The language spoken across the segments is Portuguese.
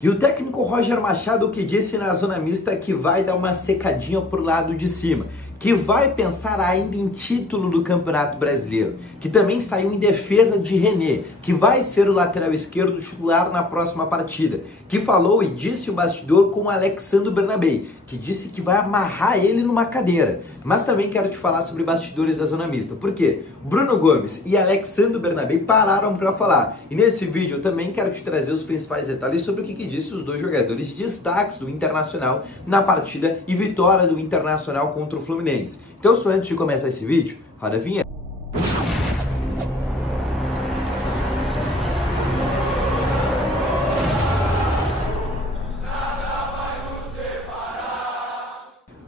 E o técnico Roger Machado que disse na zona mista que vai dar uma secadinha pro lado de cima, que vai pensar ainda em título do Campeonato Brasileiro, que também saiu em defesa de René, que vai ser o lateral esquerdo titular na próxima partida, que falou e disse o bastidor com o Alexandre Bernabei, que disse que vai amarrar ele numa cadeira. Mas também quero te falar sobre bastidores da zona mista, porque Bruno Gomes e Alexandre Bernabei pararam para falar. E nesse vídeo eu também quero te trazer os principais detalhes sobre o que disse os dois jogadores destaques do Internacional na partida e vitória do Internacional contra o Fluminense. Então, só antes de começar esse vídeo, roda a vinheta.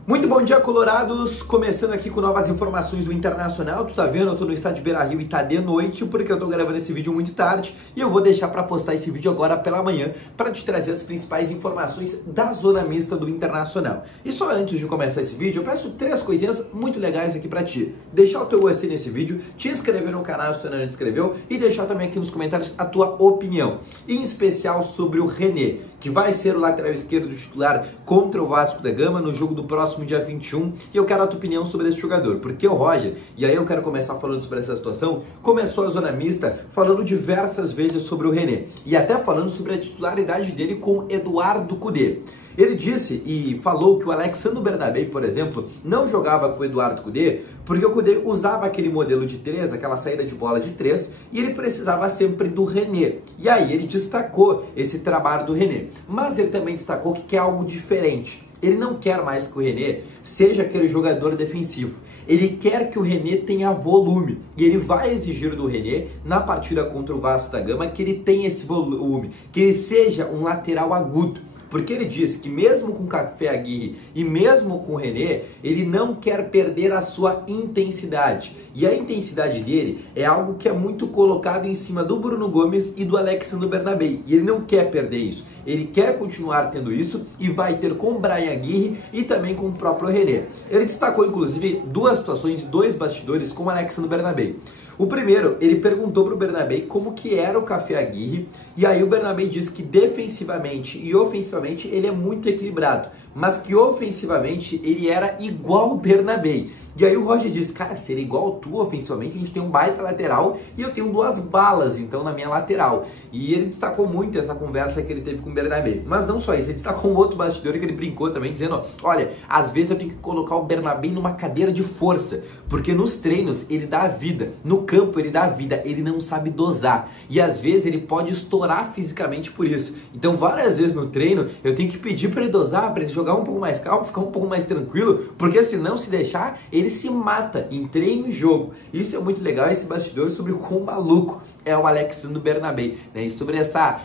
Muito bom dia, colorados! Começando aqui com novas informações do Internacional. Tu tá vendo? Eu tô no estádio Beira-Rio e tá de noite, porque eu tô gravando esse vídeo muito tarde e eu vou deixar pra postar esse vídeo agora pela manhã pra te trazer as principais informações da zona mista do Internacional. E só antes de começar esse vídeo, eu peço três coisinhas muito legais aqui pra ti. Deixar o teu gostei nesse vídeo, te inscrever no canal se tu ainda não te inscreveu e deixar também aqui nos comentários a tua opinião, em especial sobre o René, que vai ser o lateral esquerdo titular contra o Vasco da Gama no jogo do próximo dia 21, e eu quero a tua opinião sobre esse jogador, porque o Roger, e aí eu quero começar falando sobre essa situação, começou a zona mista falando diversas vezes sobre o René, e até falando sobre a titularidade dele com Eduardo Cudê. Ele disse e falou que o Alexandre Bernabei, por exemplo, não jogava com o Eduardo Cudê porque o Cudê usava aquele modelo de 3, aquela saída de bola de 3, e ele precisava sempre do René. E aí ele destacou esse trabalho do René. Mas ele também destacou que quer algo diferente. Ele não quer mais que o René seja aquele jogador defensivo. Ele quer que o René tenha volume. E ele vai exigir do René, na partida contra o Vasco da Gama, que ele tenha esse volume, que ele seja um lateral agudo. Porque ele disse que mesmo com o Café Aguirre e mesmo com o René, ele não quer perder a sua intensidade. E a intensidade dele é algo que é muito colocado em cima do Bruno Gomes e do Alexandre Bernabei. E ele não quer perder isso. Ele quer continuar tendo isso e vai ter com o Brian Aguirre e também com o próprio René. Ele destacou, inclusive, duas situações, dois bastidores com o Alexandre Bernabei. O primeiro, ele perguntou para o Bernabei como que era o Café Aguirre, e aí o Bernabei disse que defensivamente e ofensivamente ele é muito equilibrado, mas que ofensivamente ele era igual o Bernabei. E aí o Roger disse, cara, se ele é igual tu ofensivamente, a gente tem um baita lateral e eu tenho duas balas, então, na minha lateral. E ele destacou muito essa conversa que ele teve com o Bernabei. Mas não só isso, ele destacou um outro bastidor que ele brincou também, dizendo, olha, às vezes eu tenho que colocar o Bernabei numa cadeira de força, porque nos treinos ele dá a vida, no campo ele dá a vida, ele não sabe dosar. E às vezes ele pode estourar fisicamente por isso. Então, várias vezes no treino, eu tenho que pedir para ele dosar, para ele jogar um pouco mais calmo, ficar um pouco mais tranquilo, porque senão, se deixar, ele se mata em treino e jogo. Isso é muito legal, esse bastidor sobre o quão maluco é o Alexandre Bernabei, né? E sobre essa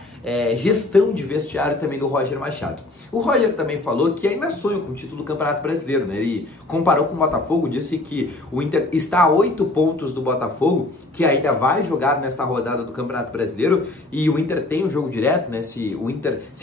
gestão de vestiário também do Roger Machado. O Roger também falou que ainda sonha com o título do Campeonato Brasileiro, né? Ele comparou com o Botafogo, disse que o Inter está a 8 pontos do Botafogo, que ainda vai jogar nesta rodada do Campeonato Brasileiro, e o Inter tem um jogo direto, né? Se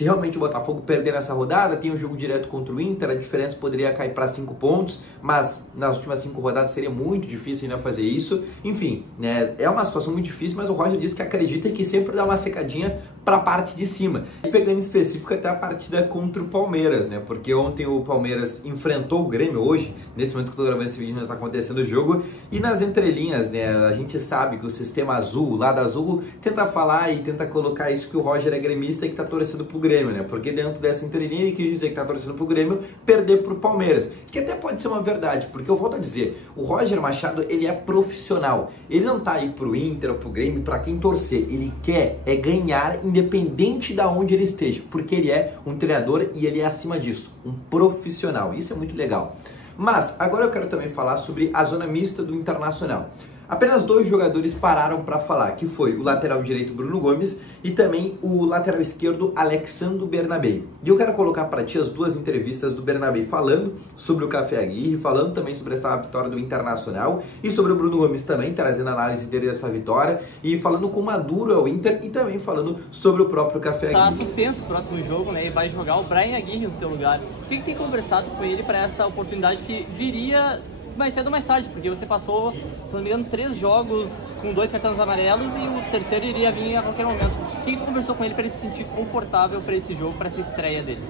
realmente o Botafogo perder nessa rodada, tem um jogo direto contra o Inter, a diferença poderia cair para 5 pontos, mas nas últimas 5 rodadas seria muito difícil ainda fazer isso. Enfim, né? É uma situação muito difícil, mas o Roger disse que acredita que sempre dá uma secadinha para a parte de cima. E pegando em específico até a partida contra o Palmeiras, né? Porque ontem o Palmeiras enfrentou o Grêmio, hoje, nesse momento que eu tô gravando esse vídeo, ainda tá acontecendo o jogo, e nas entrelinhas, né? A gente sabe que o sistema azul, o lado azul, tenta falar e tenta colocar isso que o Roger é gremista e que tá torcendo pro Grêmio, né? Porque dentro dessa entrelinha ele quis dizer que tá torcendo pro Grêmio perder pro Palmeiras, que até pode ser uma verdade, porque eu volto a dizer, o Roger Machado, ele é profissional, ele não tá aí pro Inter ou pro Grêmio pra quem torcer, ele quer é ganhar independente da onde ele esteja, porque ele é um treinador e ele é acima disso, um profissional. Isso é muito legal. Mas agora eu quero também falar sobre a zona mista do Internacional. Apenas dois jogadores pararam para falar, que foi o lateral direito Bruno Gomes e também o lateral esquerdo Alexandre Bernabei. E eu quero colocar para ti as duas entrevistas do Bernabei falando sobre o Café Aguirre, falando também sobre essa vitória do Internacional e sobre o Bruno Gomes também, trazendo a análise dele dessa vitória e falando com maduro ao Inter e também falando sobre o próprio Café Aguirre. Tá suspenso o próximo jogo, né? E vai jogar o Brian Aguirre no teu lugar. O que tem conversado com ele para essa oportunidade que viria mais cedo ou mais tarde, porque você passou, se não me engano, 3 jogos com 2 cartões amarelos e o terceiro iria vir a qualquer momento. O que tu conversou com ele para ele se sentir confortável para esse jogo, para essa estreia dele?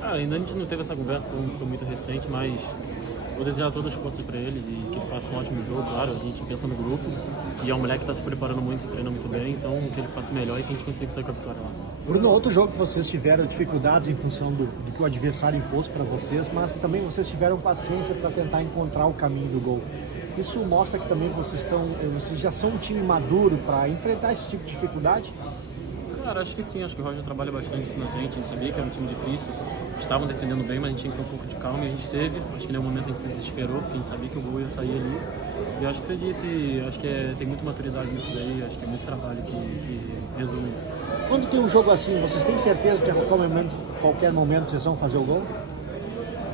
Cara, ainda a gente não teve essa conversa, foi muito recente, mas vou desejar todas as forças para ele e que ele faça um ótimo jogo, claro. A gente pensa no grupo, que é um moleque que está se preparando muito, treina muito bem, então que ele faça melhor e que a gente consiga sair com a vitória lá. Bruno, outro jogo que vocês tiveram dificuldades em função do que o adversário impôs para vocês, mas também vocês tiveram paciência para tentar encontrar o caminho do gol. Isso mostra que também vocês já são um time maduro para enfrentar esse tipo de dificuldade? Cara, acho que sim, acho que o Roger trabalha bastante isso na gente, a gente sabia que era um time difícil, estavam defendendo bem, mas a gente tinha que ter um pouco de calma e a gente teve. Acho que em nenhum momento a gente se desesperou, porque a gente sabia que o gol ia sair ali. E acho que você disse, acho que tem muita maturidade nisso daí, acho que é muito trabalho que resume isso. Quando tem um jogo assim, vocês têm certeza que a qualquer momento vocês vão fazer o gol?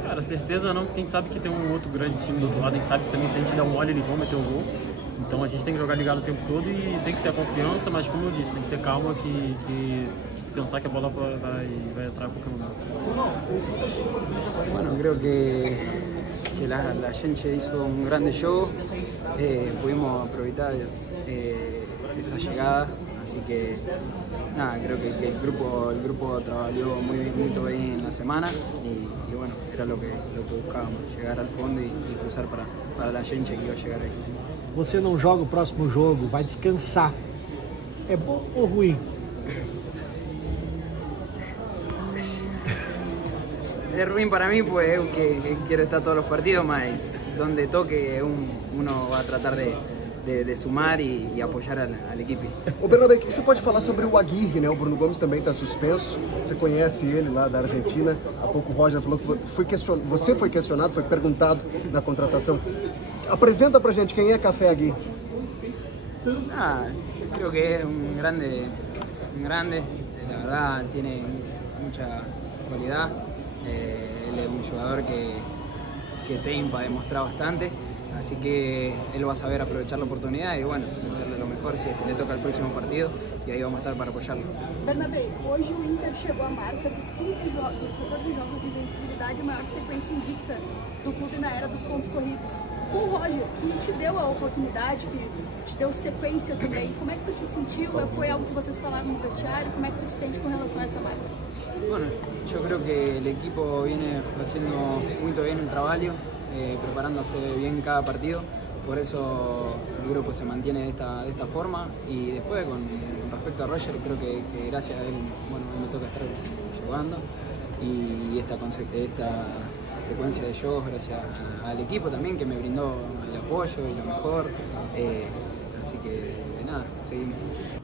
Cara, certeza não, porque a gente sabe que tem um outro grande time do outro lado, a gente sabe que também se a gente der um mole eles vão meter o gol. Então a gente tem que jogar ligado o tempo todo e tem que ter confiança, mas como eu disse, tem que ter calma que pensar que a bola vai entrar a qualquer momento. Bueno, creo que la gente hizo un grande show, pudimos aprovechar esa llegada, así que nada, creo que el grupo trabajó muy bien en la semana y bueno, era lo que buscábamos, llegar al fondo y cruzar para la gente que iba a llegar ahí. Você não joga o próximo jogo, vai descansar. É bom ou ruim? Es ruin para mí, pues que quiero estar todos los partidos, mas donde toque uno va a tratar de sumar e apoiar a equipe. Ô Bernabé, o que você pode falar sobre o Aguirre, né? O Bruno Gomes também está suspenso, você conhece ele lá da Argentina, há pouco o Roger falou que você foi questionado, foi perguntado na contratação. Apresenta pra gente quem é Café Aguirre. Creo que es un grande, la verdad tiene mucha cualidad, él es un jugador que Tempa ha demostrado bastante, así que él va a saber aprovechar la oportunidad y bueno, hacerle lo mejor si es que le toca el próximo partido y ahí vamos a estar para apoyarlo. Bernabé, hoje o Inter chegou à marca dos 14 jogos de invencibilidade, a maior sequência invicta do clube na era dos pontos corridos. Com o Roger, que te deu a oportunidade, que te deu sequência também, como é que tu te sentiu? Foi algo que vocês falaram no vestiário? Como é que tu te sente com relação a essa marca? Bueno, yo creo que el equipo viene haciendo muy bien el trabajo, preparándose bien cada partido, por eso el grupo se mantiene de esta forma y después con respecto a Roger creo que gracias a él, bueno, me toca estar jugando y esta secuencia de juegos gracias al equipo también que me brindó el apoyo y lo mejor, así que nada, seguimos.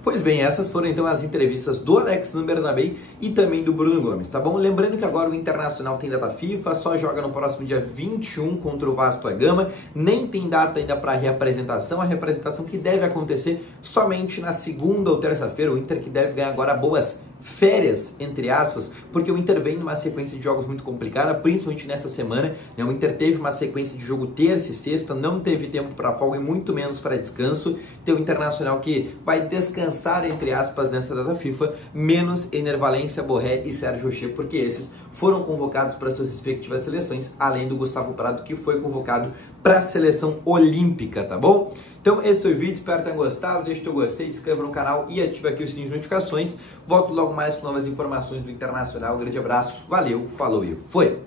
Pois bem, essas foram então as entrevistas do Alexandre Bernabé e também do Bruno Gomes, tá bom? Lembrando que agora o Internacional tem data FIFA, só joga no próximo dia 21 contra o Vasco da Gama, nem tem data ainda para reapresentação, a reapresentação que deve acontecer somente na segunda ou terça-feira, o Inter que deve ganhar agora boas férias, entre aspas, porque o Inter vem numa sequência de jogos muito complicada, principalmente nessa semana, né? O Inter teve uma sequência de jogo terça e sexta, não teve tempo para folga e muito menos para descanso, tem o Internacional que vai descansar, entre aspas, nessa data FIFA, menos Ener Valencia, Borré e Sérgio Rocher, porque esses foram convocados para suas respectivas seleções, além do Gustavo Prado, que foi convocado para a seleção olímpica, tá bom? Então esse foi o vídeo, espero que tenham gostado, deixa o teu gostei, se inscreva no canal e ativa aqui o sininho de notificações. Volto logo mais com novas informações do Internacional, um grande abraço, valeu, falou e foi!